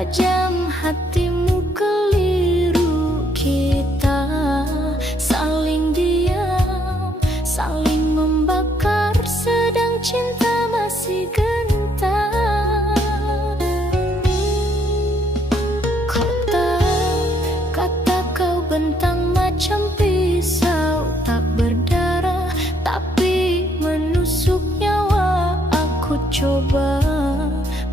tajam hatimu keliru. Kita saling diam, saling membakar, sedang cinta masih gentar. Kata kau bentang macam pisau, tak berdarah tapi menusuk nyawa. Aku coba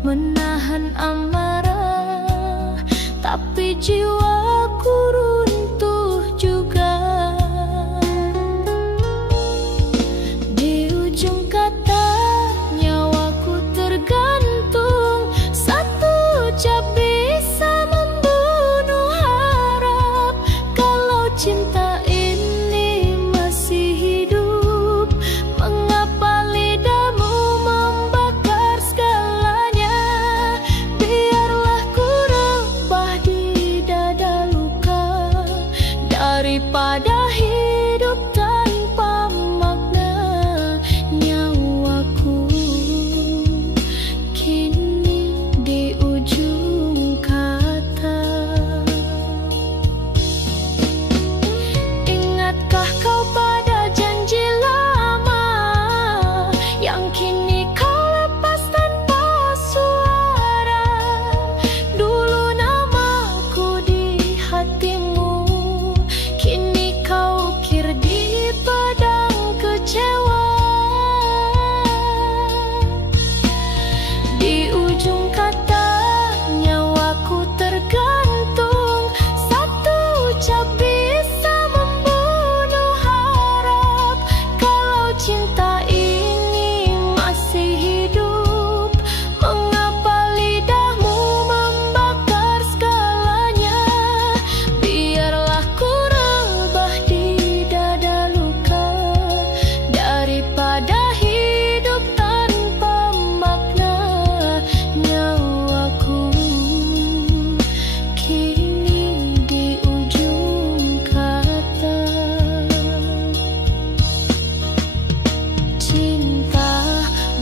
menahan amarah, tapi jiwaku runtuh juga. Di ujung kata nyawaku tergantung, satu ucap bisa membunuh harap. Kalau cinta ini masih hidup, mengapa lidahmu membakar segalanya? Biarlah ku rebah di dada luka, daripada hidup tanpa makna. Nyawaku kini di ujung kata. Ingatkah kau pada janji lama yang kini kau lepas tanpa suara? Dulu namaku di hatimu, kini kau ukir di padang kecewa. Di ujung kata nyawaku tergantung, satu ucap bisa membunuh harap. Kalau cinta ini masih hidup, mengapa lidahmu membakar segalanya? Biarlah ku rebah di dada luka, daripada hidup tanpa makna. Nyawaku kini di ujung kata. Cinta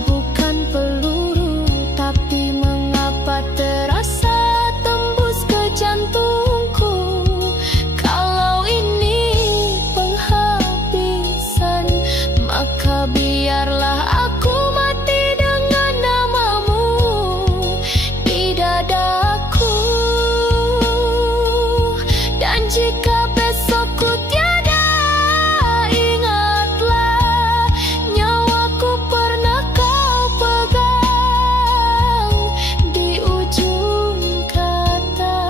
bukan peluru, tapi mengapa terasa tembus ke jantungku? Kalau ini penghabisan, maka biarlah aku mati dengan namamu di dadaku. Dan jika besok ku tiada, ingatlah nyawaku pernah kau pegang di ujung kata.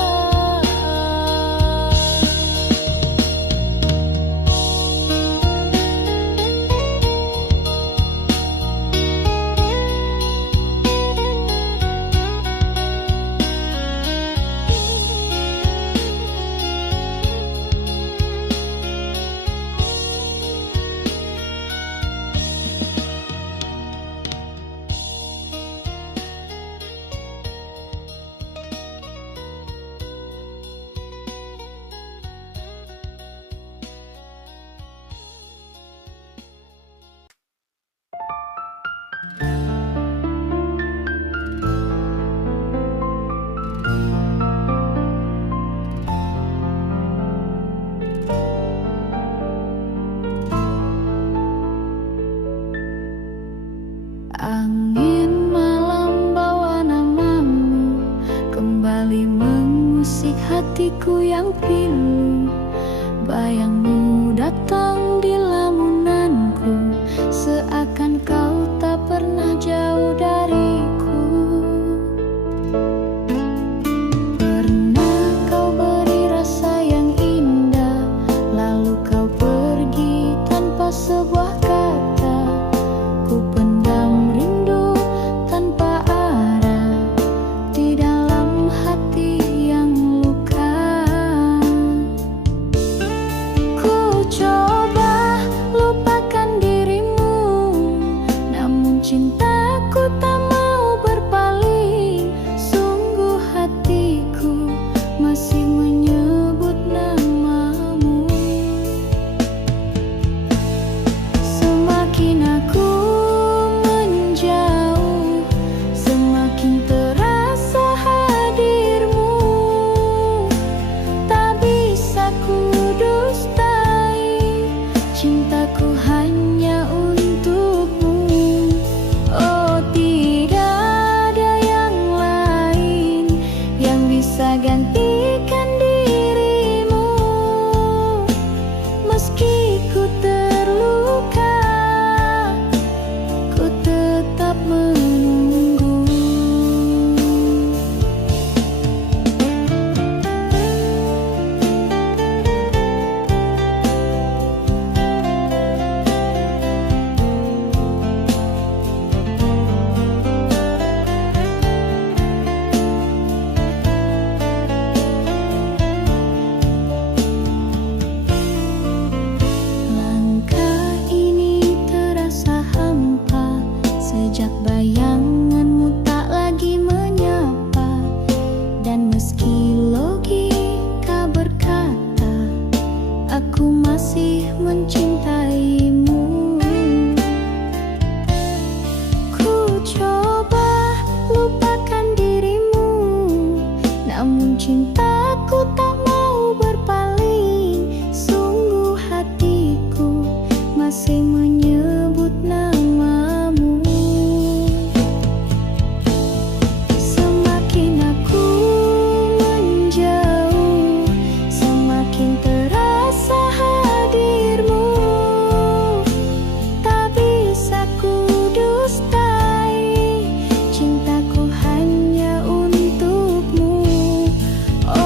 Angin malam bawa namamu, kembali mengusik hatiku yang pilu. Bayangmu datang di lamunanku, seakan kau tak pernah jauh dariku. Pernah kau beri rasa yang indah, lalu kau pergi tanpa sebuah kata. Ku pendam rindu tanpa arah di dalam hati yang luka. Ku coba cintaku tak mau berpaling. Sungguh hatiku masih menyebut namamu. Semakin aku menjauh, semakin terasa hadirmu. Tak bisa ku dustai, cintaku hanya untukmu. Oh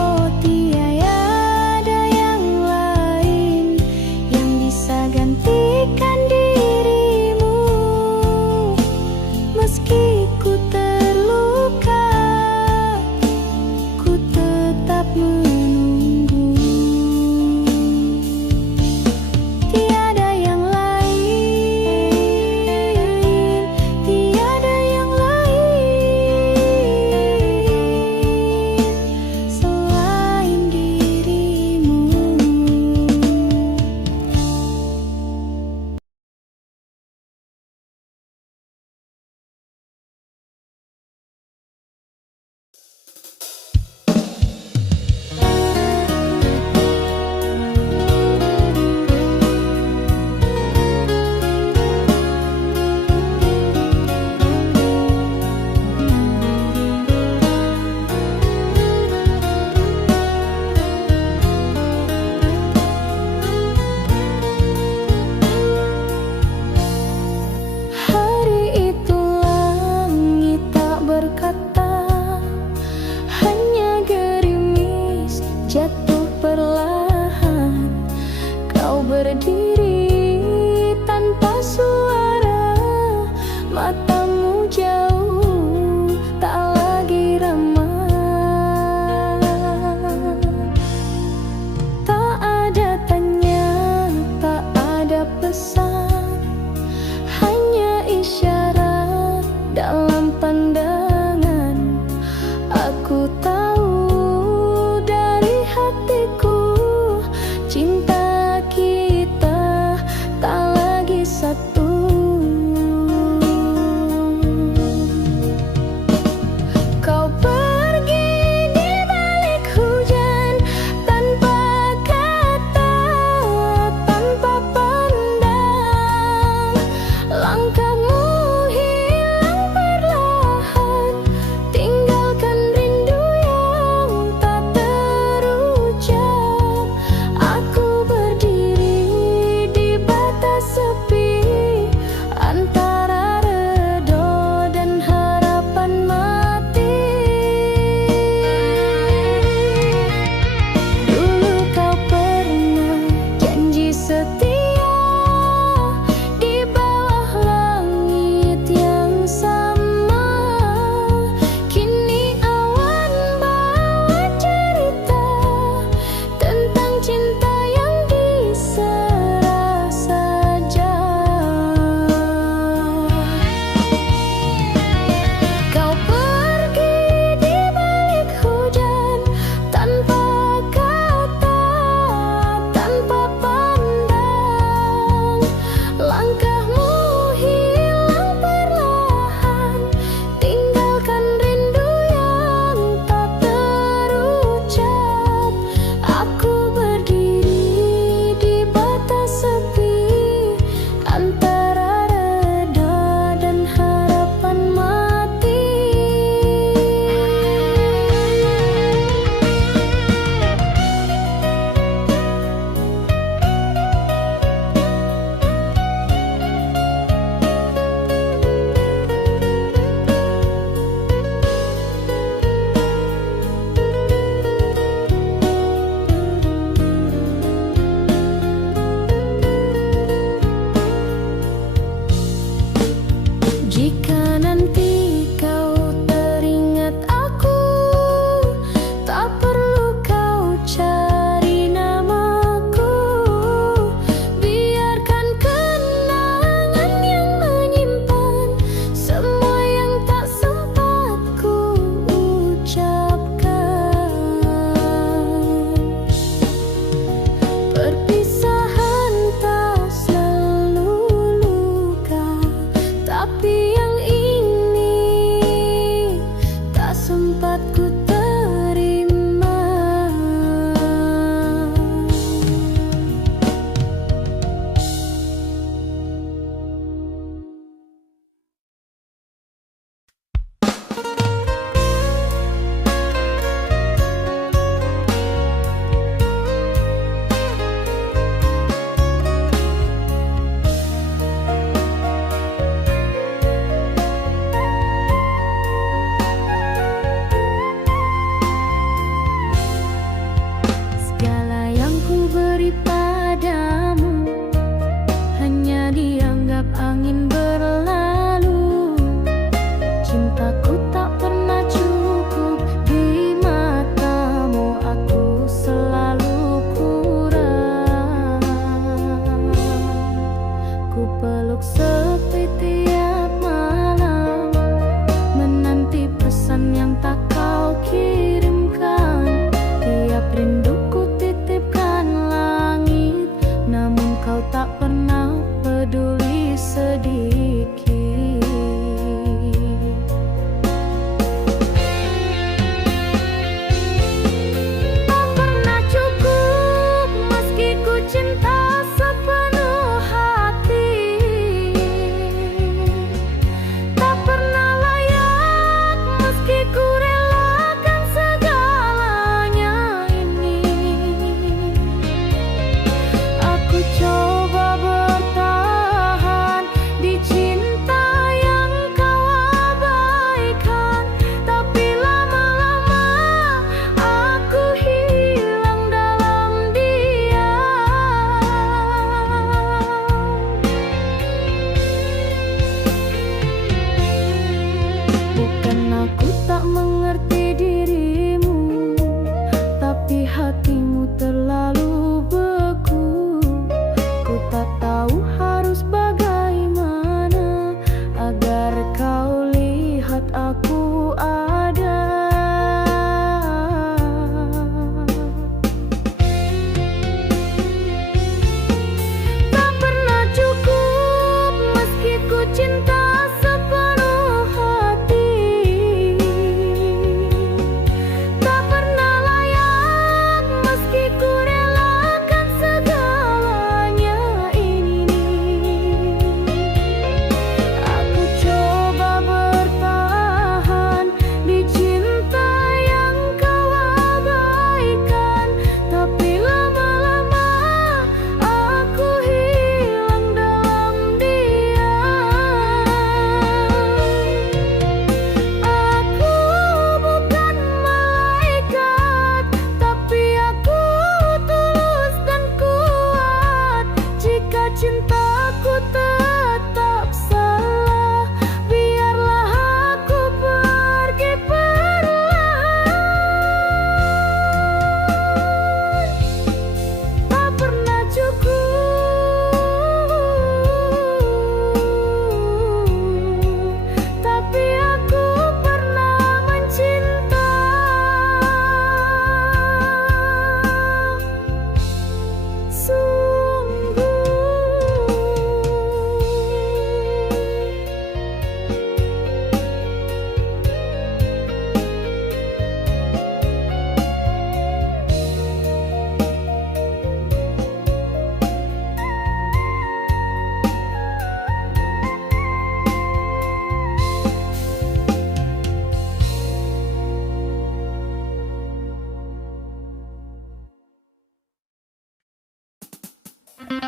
Malam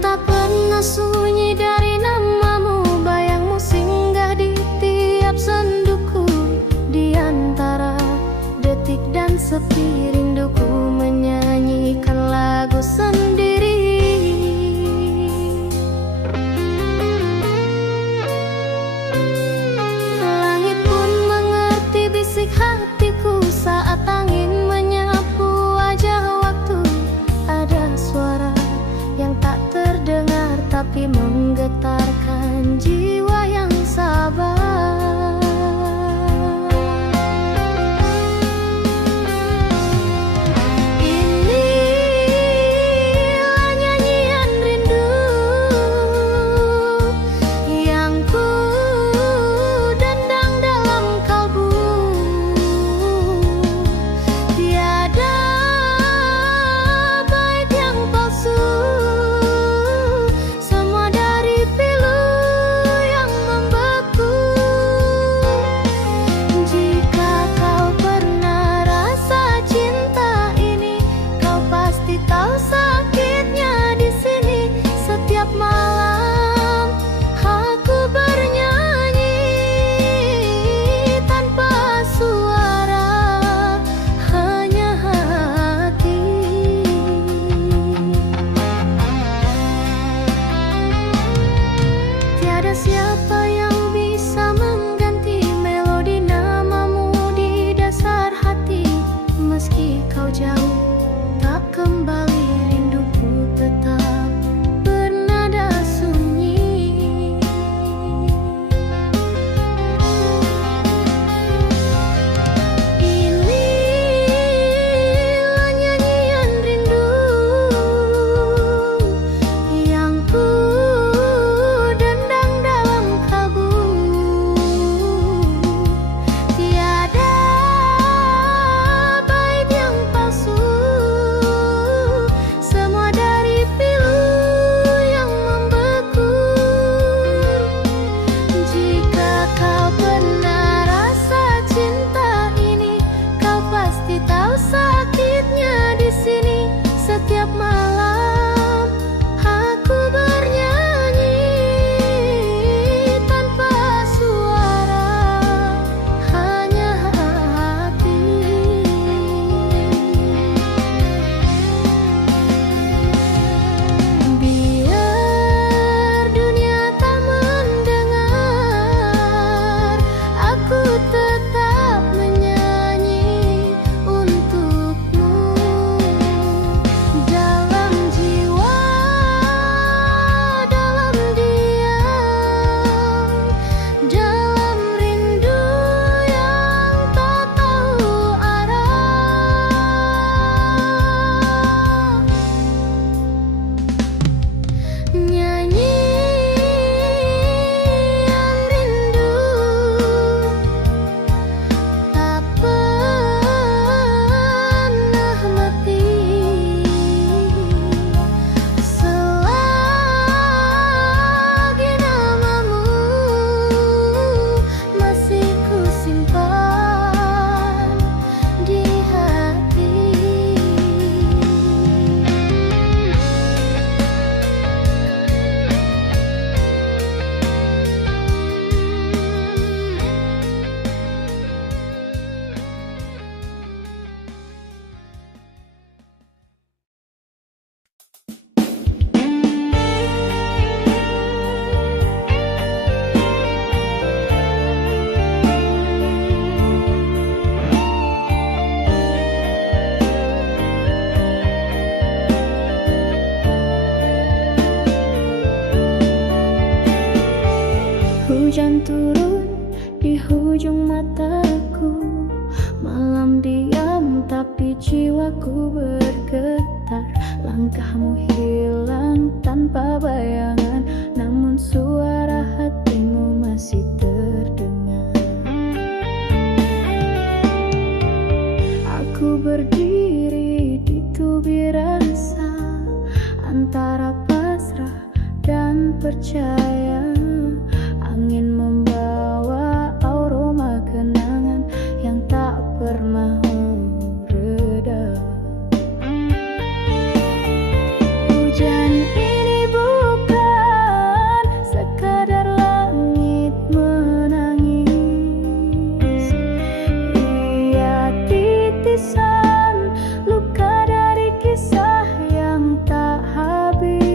tak pernah sunyi dari namamu, bayangmu singgah di tiap senduku. Di antara detik dan sepi rinduku menyanyikan lagu sendiri. Langit pun mengerti bisik hatiku saat angin menyapu wajah waktu. Ada suara yang tak terdengar tapi menggetarkan jiwa yang sabar. Inilah nyanyian rindu yang ku dendang dalam kalbu. Tiada bait yang palsu, semua dari pilu yang membeku. Jika kau pernah rasa cinta ini, kau pasti tahu sakitnya di sini. Setiap malam aku bernyanyi tanpa suara, hanya hati. Tiada siapa yang bisa mengganti melodi namamu di dasar hati. Meski kau jauh tak kembali, rinduku tetap bernada sunyi. Inilah nyanyian rindu yang ku dendang dalam kalbu. Tiada bait yang palsu, semua dari pilu yang membeku. Jika kau pernah rasa cinta ini, kau pasti tahu sakitnya di sini. Setiap malam aku bernyanyi tanpa suara, hanya hati. Biar dunia tak mendengar, aku tetap menyanyi untukmu. Dalam jiwa, dalam diam, dalam rindu yang tak tahu arah. Nyanyian rindu tak pernah mati. Selagi namamu masih ku simpan di hati. Hujan turun di hujung mataku, malam diam tapi jiwaku bergetar. Langkahmu hilang tanpa bayangan, namun suara percaya angin membawa aroma kenangan yang tak pernah reda. Hujan ini bukan sekadar langit menangis, ia titisan luka dari kisah yang tak habis.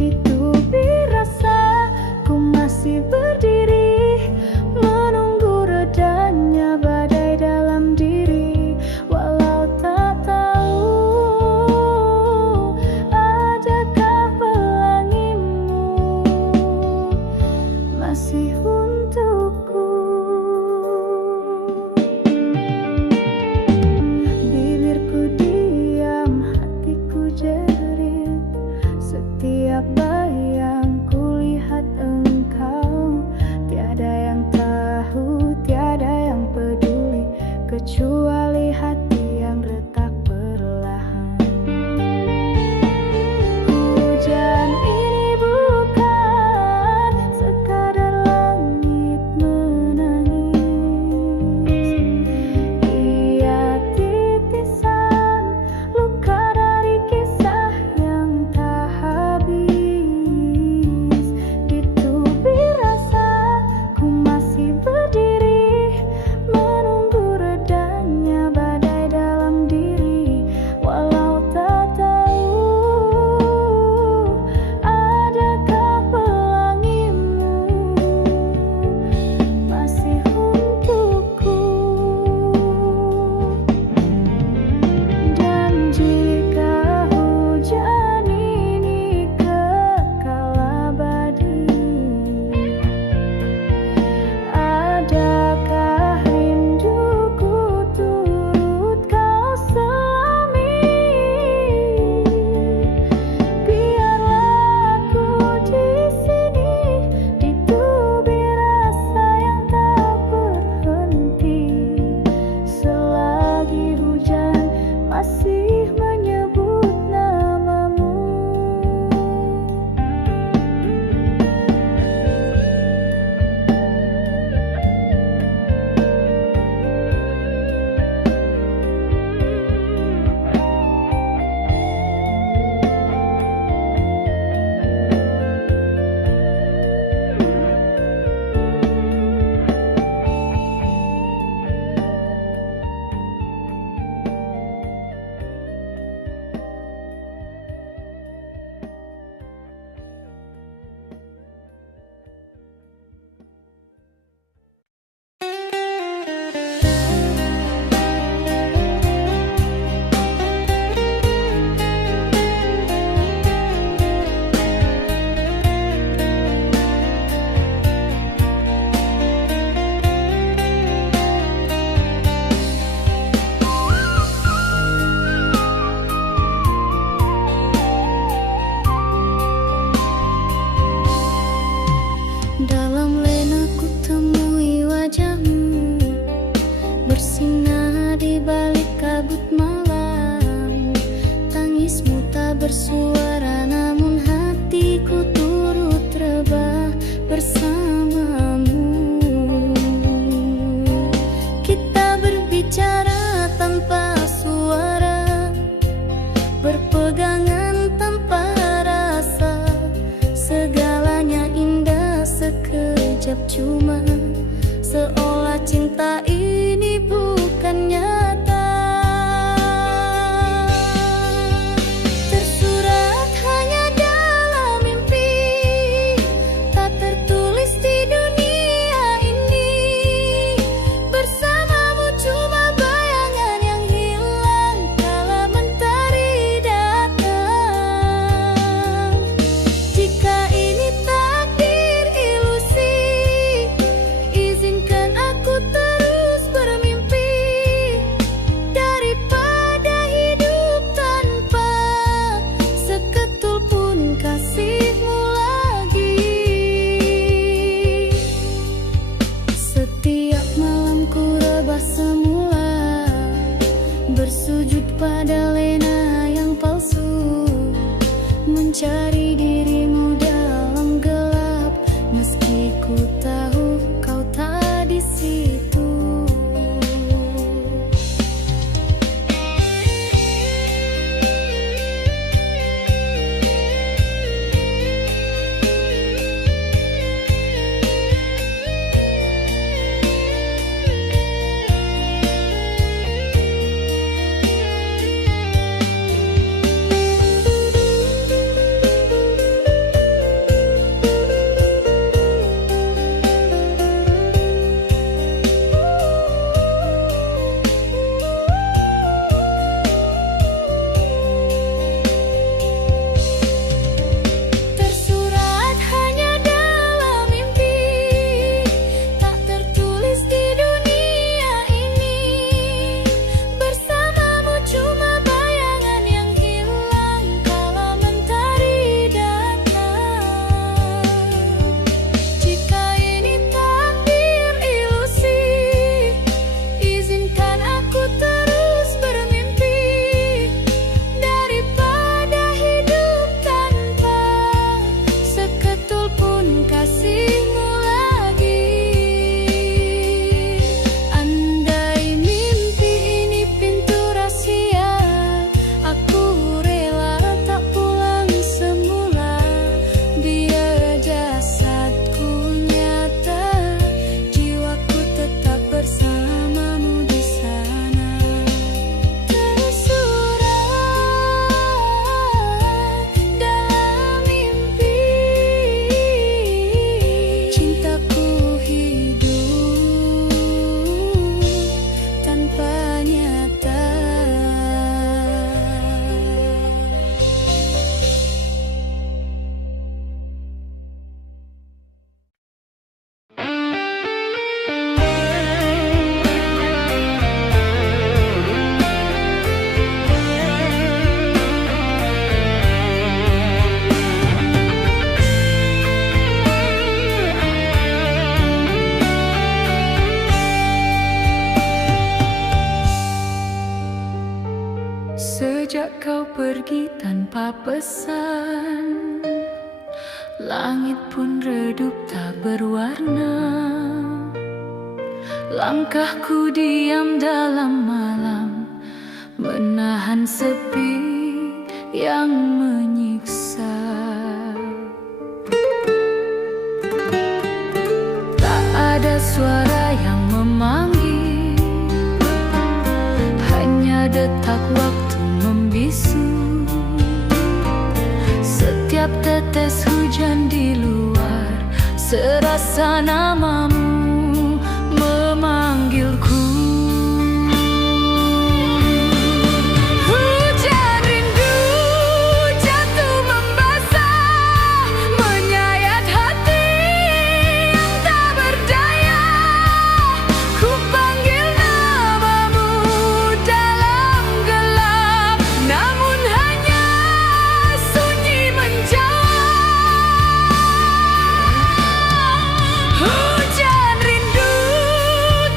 Di tubir rasa ku masih berdiri, menunggu redanya badai dalam diri. Walau tak tahu adakah pelangimu masih untukku. Bibirku diam, hatiku jerit, setiap bayang kulihat engkau. Tiada yang tahu, tiada yang peduli, kecuali hati yang retak perlahan. Hujan ini bukan sekadar langit menangis, ia titisan luka dari kisah yang tak habis. Di tubir rasa ku masih berdiri, menunggu redanya badai dalam diri. Walau tak tahu adakah pelangimu masih untukku. Dan jika hujan ini kekal abadi, adakah rinduku turut kau selami? Biarlah aku di sini, di tubir rasa yang tak berhenti, selagi hujan masih menyebut namamu. Dalam lena ku temui wajahmu, bersinar di balik kabut malam. Tangismu tak bersuara, namun hatiku turut rebah bersamamu. Kita berbicara tanpa suara, berpegangan tanpa rasa. Segalanya indah sekejap, cuma seolah cinta ini bukan nyata. Tersurat hanya dalam mimpi, tak tertulis di dunia ini. Bersamamu cuma bayangan yang hilang kala mentari datang. Jika ini takdir ilusi, kau pergi tanpa pesan, langit pun redup tak berwarna. Langkahku diam dalam malam, menahan sepi yang menyiksa. Tak ada suara yang memanggil, hanya detak waktu membisu. Setiap tetes hujan di luar, serasa namamu memanggilku. Hujan rindu jatuh membasah, menyayat hati yang tak berdaya. Ku panggil namamu dalam gelap, namun hanya sunyi menjawab. Hujan rindu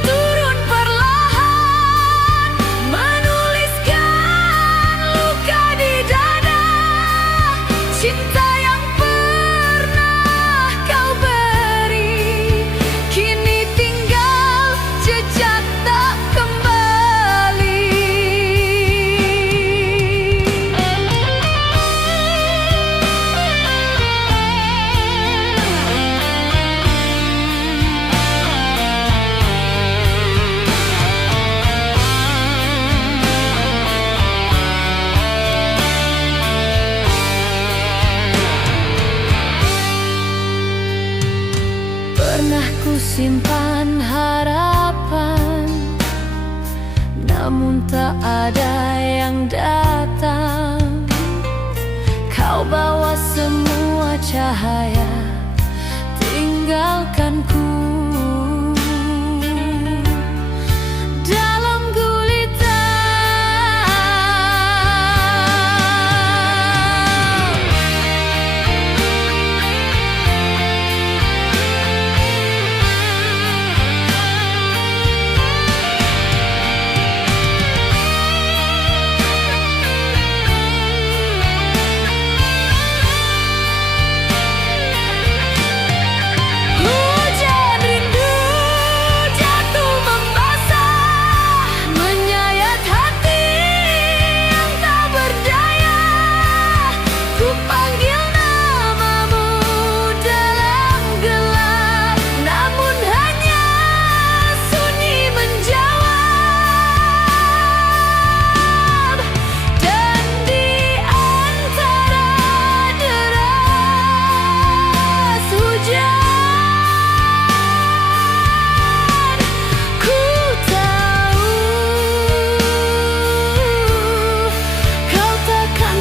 turun perlahan, menuliskan luka di dada. Cinta yang pernah kau beri, kini tinggal jejak tak kembali. Pernah ku simpan harapan, namun tak ada yang datang. Kau bawa semua cahaya, tinggalkanku dalam gulita. Hujan rindu jatuh membasah, menyayat hati yang tak berdaya. Ku panggil namamu dalam gelap, namun hanya sunyi menjawab. Dan di antara deras hujan, ku tahu kau takkan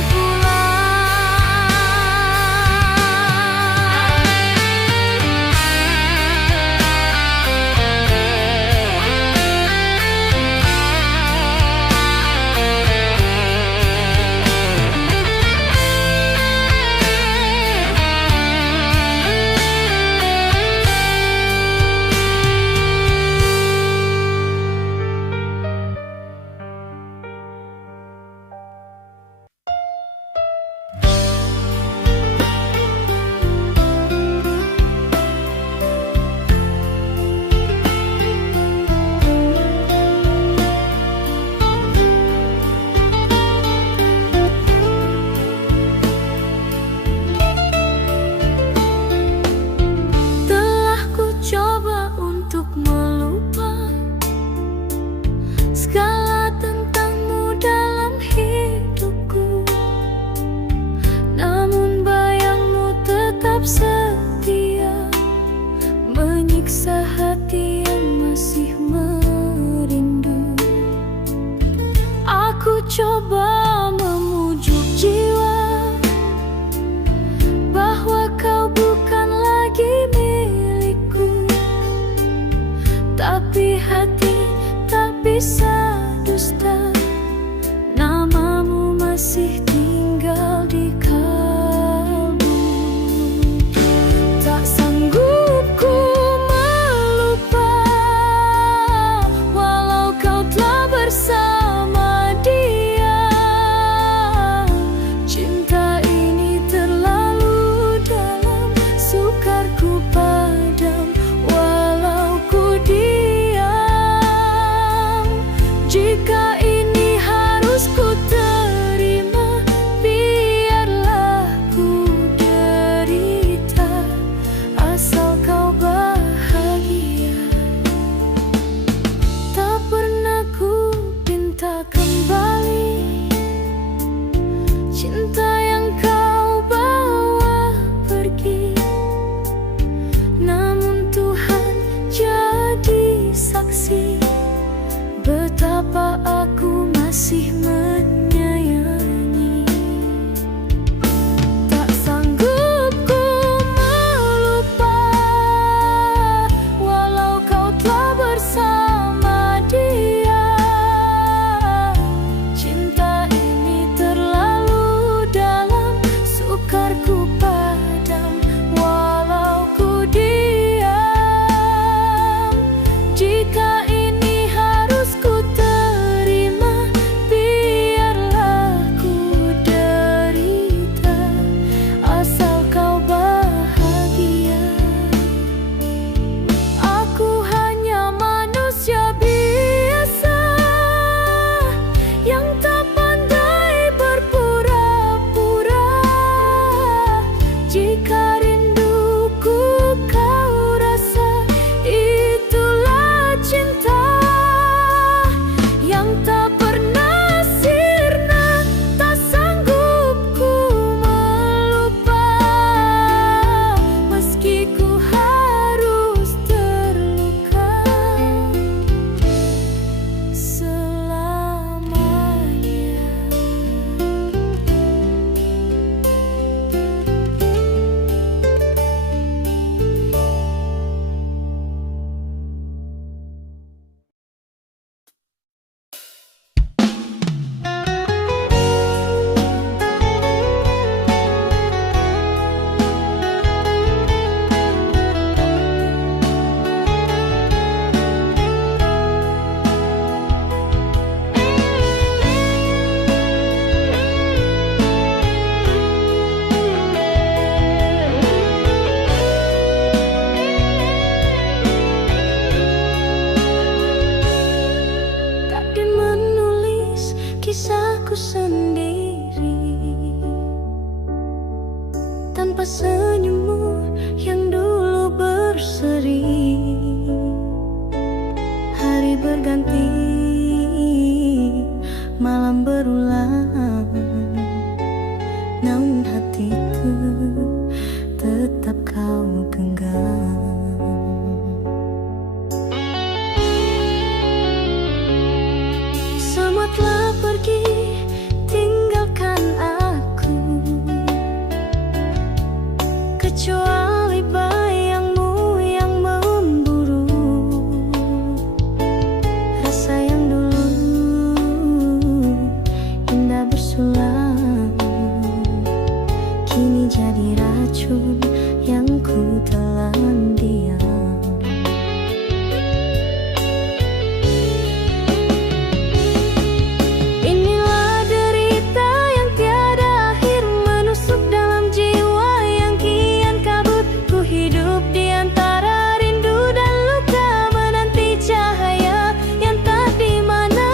telah ku coba untuk melupa segala tentangmu dalam hidupku, namun bayangmu tetap setia, menyiksa hati yang masih merindu. Aku coba memujuk jiwa bahwa kau bukan lagi milikku, tapi hati tak bisa dusta, namamu masih tinggal di kalbu. Tak sanggup ku melupa, walau kau telah bersama dia. Betapa senyummu yang dulu berseri. Hari berganti, malam berulang, namun hatiku tetap kau genggam. Semua telah pergi, tinggalkan aku, kecuali bayangmu yang memburu. Rasa yang dulu indah bersulang, kini jadi racun yang ku telan diam. Inilah derita yang tiada akhir, menusuk dalam jiwa yang kian kabut. Ku hidup di antara rindu dan luka, menanti cahaya yang tak di mana.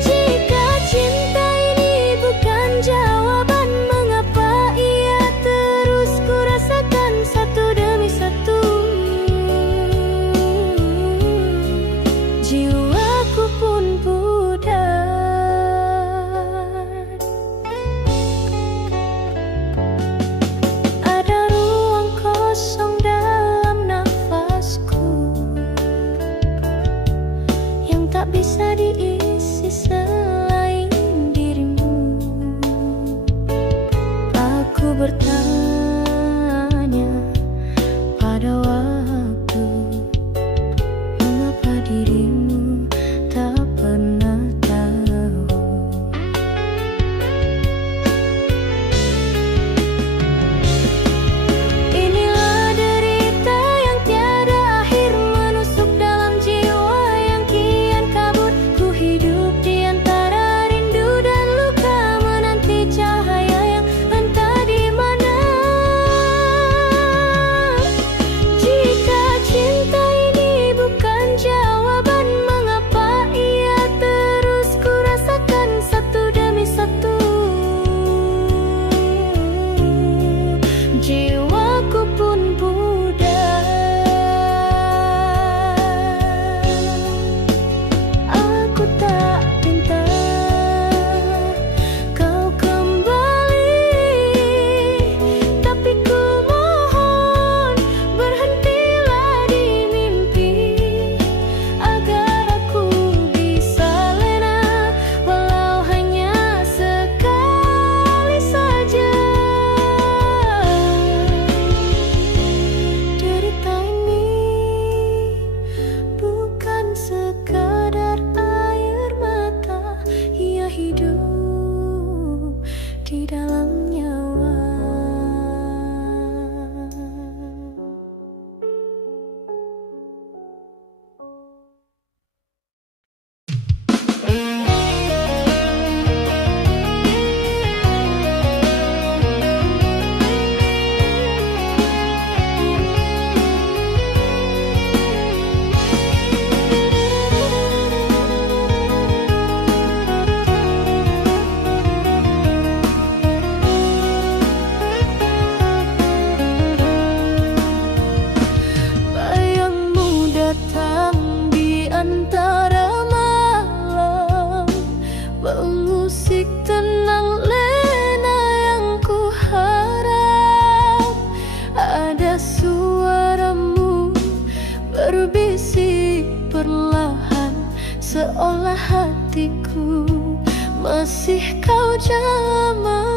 Jika cinta ini bukan jawaban, mengapa ia terus ku rasakan satu demi satu? Jiwaku pun pudar. Ada ruang kosong dalam nafasku yang tak bisa diisi selain dirimu. Aku bertanya pada waktu, mengapa dirimu tak pernah tahu? Inilah derita yang tiada akhir, menusuk dalam jiwa yang kian kabut. Ku hidup di antara rindu dan luka, menanti cahaya yang entah di mana. Jika cinta ini bukan jawaban, mengapa ia terus ku rasakan satu demi satu? Jiwaku pun pudar. Aku tak minta kau kembali, tapi ku mohon berhentilah di mimpi, agar aku bisa lena walau hanya sekali saja. Derita ini bukan sekadar air mata, ia hidup di dalam nyawa. Bayangmu datang di antara malam, mengusik tenang lena yang ku harap. Ada suaramu berbisik perlahan, seolah hatiku masih kau jamah.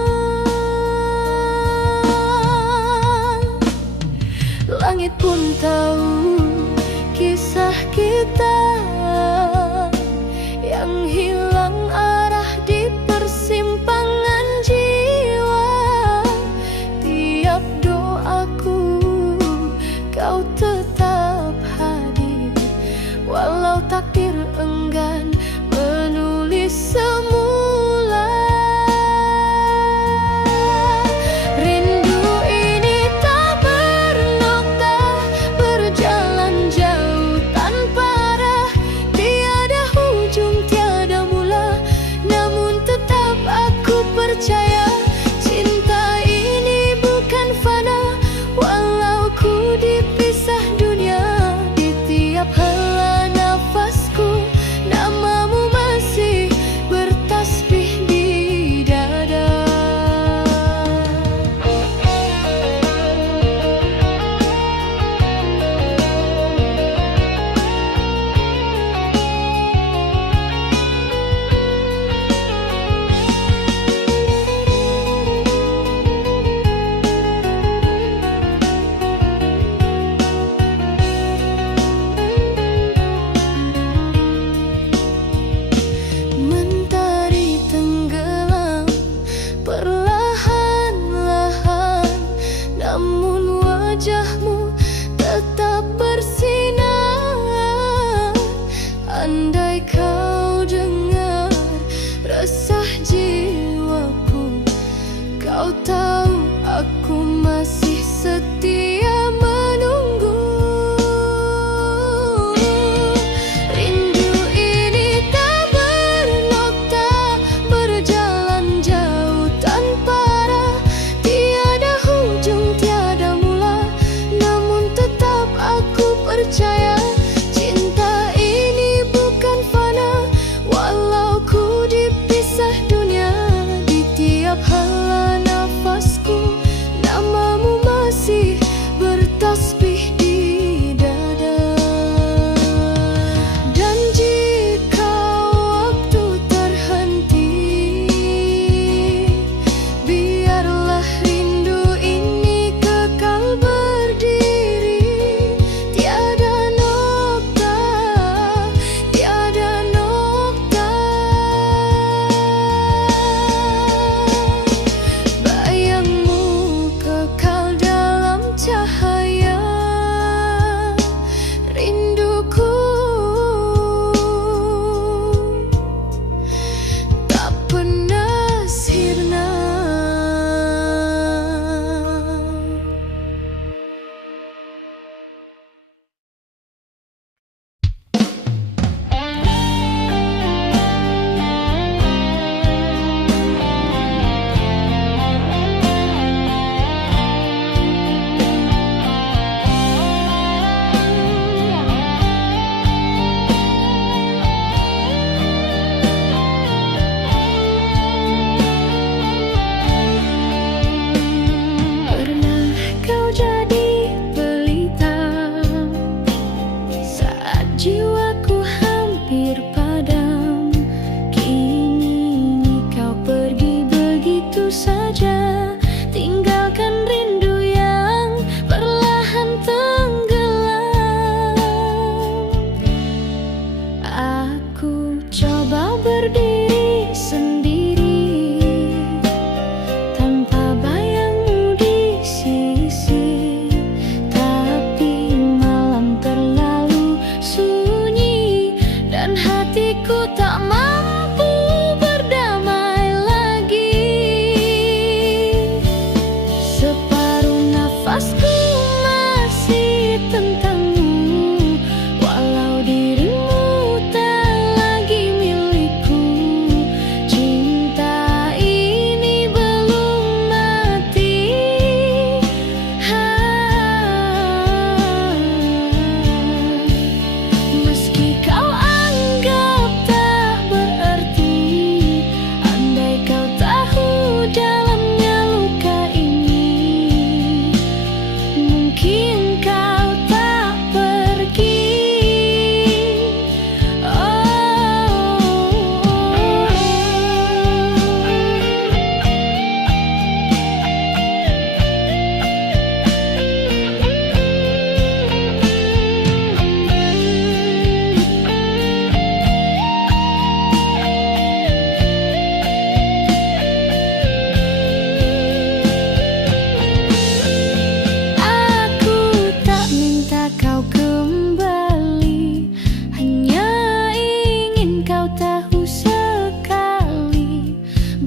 Langit pun tahu kisah kita yang hilang arah di persimpangan jiwa. Tiap doaku kau tetap hadir, walau takdir enggan menulis semula. Rindu ini tak bernokta, berjalan jauh tanpa arah.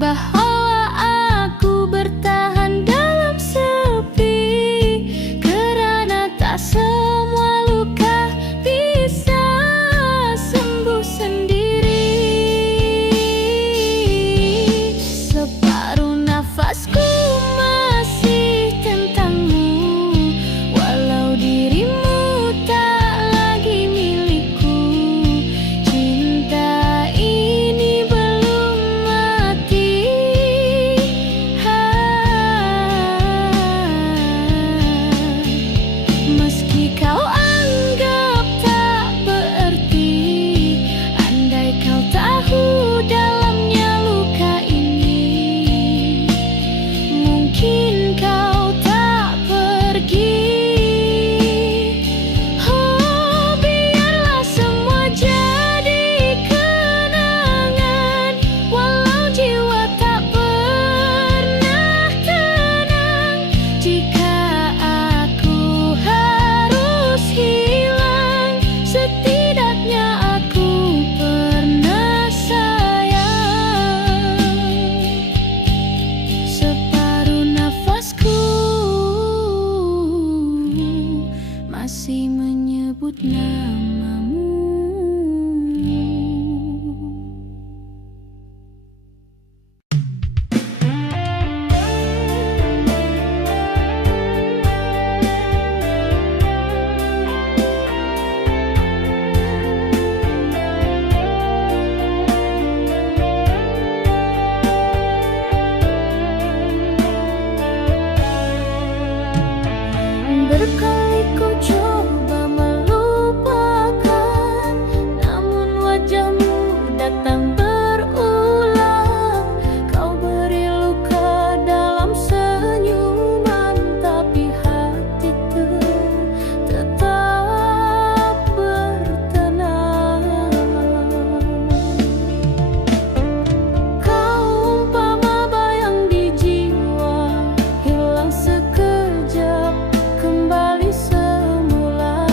bahwa aku bertahan dalam sepi, karena tak semua luka bisa sembuh sendiri. Separuh nafasku masih tentangmu, walau dirimu tak lagi milikku. Cinta ini belum mati. Meski kau anggap tak berarti, andai kau tahu dalamnya luka ini, mungkin kau tak pergi. Oh, biarlah semua jadi kenangan, walau jiwa tak pernah tenang. Jika aku harus hilang, setidaknya aku pernah sayang. Separuh nafasku masih menyebut namamu. Berkali ku coba melupakan, namun wajahmu datang berulang. Kau beri luka dalam senyuman, tapi hatiku tetap bertenang. Kau umpama bayang di jiwa, hilang sekejap, kembali semula.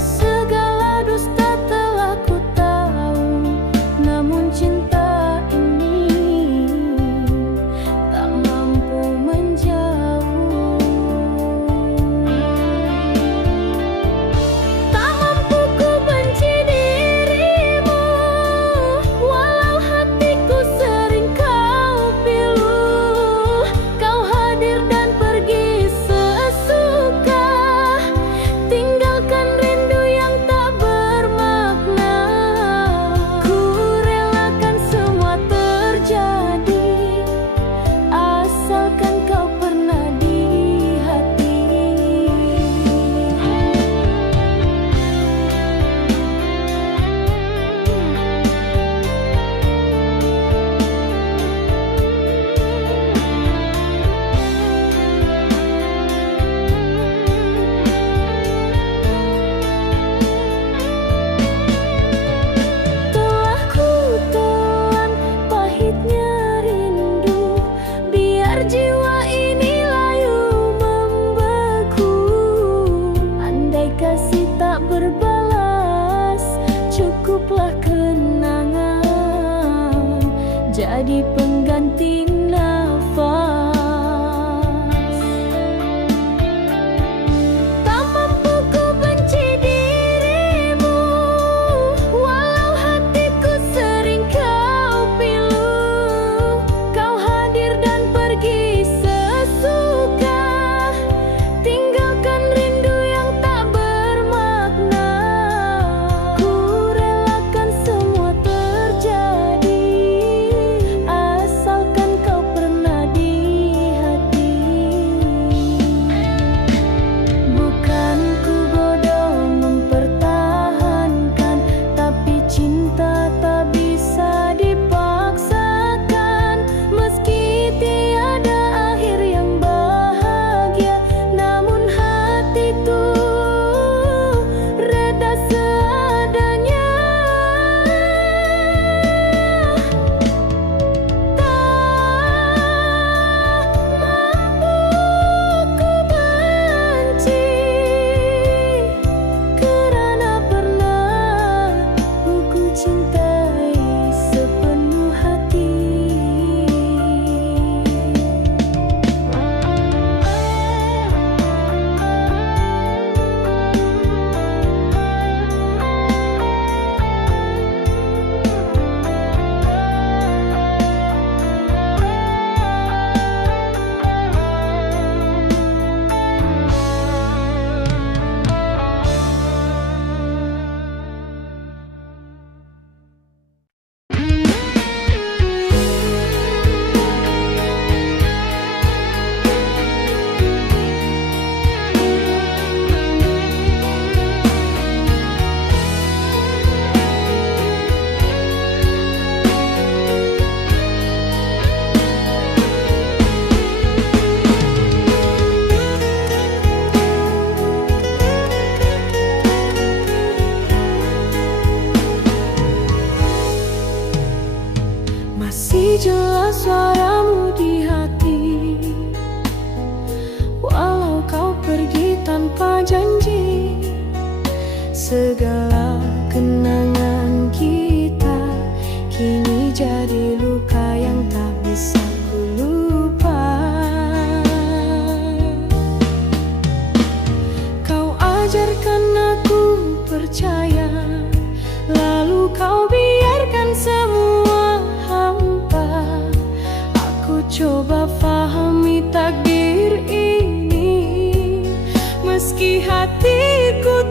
Segala dusta telah ku tahu, namun cinta ini tak mampu menjauh. Tak mampu ku benci dirimu, walau hatiku sering kau pilu. Kau hadir dan pergi sesuka, tinggalkan rindu yang tak bermakna. Ku relakan semua terjadi, asalkan kau pernah di hati. Telah ku telan pahitnya rindu, biar jiwa ini layu membeku. Andai kasih tak berbalas, cukuplah kenangan jadi pengganti nafas. Tak mampu ku benci dirimu, walau hatiku sering kau pilu. Kau hadir dan pergi sesuka, tinggalkan rindu yang tak bermakna. Ku relakan semua terjadi, asalkan kau pernah di terasa suaramu di hati. Walau kau pergi tanpa janji, segala kenangan kita kini jadi luka yang tak bisa ku lupa. Kau ajarkan aku percaya, lalu kau biarkan semua hampa. Aku coba pahami takdir ini, meski hatiku